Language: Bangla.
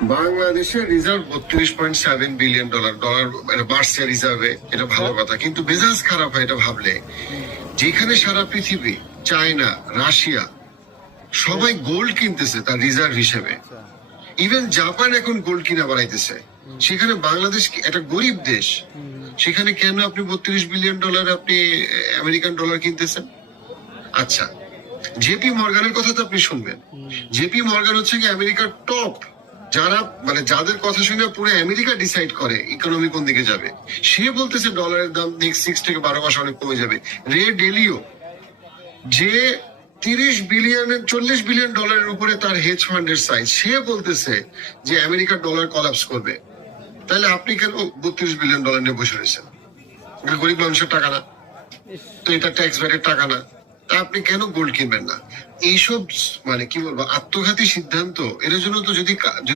বাংলাদেশের রিজার্ভ 32.7 বিলিয়ন ডলার বাড়ছে রিজার্ভে, এটা ভালো কথা, কিন্তু মেজাজ খারাপ হয় এটা ভাবলে। যেখানে সারা পৃথিবী, চায়না, রাশিয়া সবাই গোল্ড কিনতেছে তার রিজার্ভ হিসেবে, ইভেন জাপান এখন গোল্ড কিনা বাড়াইতেছে, সেখানে বাংলাদেশ একটা গরিব দেশ, সেখানে কেন আপনি 32 বিলিয়ন ডলার আপনি আমেরিকান ডলার কিনতেছেন? আচ্ছা, জেপি মর্গানের কথা তো আপনি শুনবেন। জেপি মর্গান হচ্ছে কি আমেরিকার টপ, যারা মানে যাদের কথা শুনে পুরো আমেরিকা ডিসাইড করে ইকোনমি কোন দিকে যাবে। সে বলতেছে ডলারের দাম নেক্সট 6 থেকে 12 মাস অনেক কমে যাবে। রে ডেলিও, যে 40 বিলিয়ন ডলারের উপরে তার হেজ ফান্ডের সাইজ, সে বলতেছে যে আমেরিকার ডলার কলাপস করবে। তাহলে আপনি কেন 32 বিলিয়ন ডলার নিয়ে বসে রয়েছেন? এটা গরিব মানুষের টাকা না তো, এটা ট্যাক্স ব্যাকের টাকা না, তা আপনি কেন গোল্ড কিনবেন না? এইসব মানে কি বলবো আত্মঘাতী সিদ্ধান্ত, এর জন্য তো যদি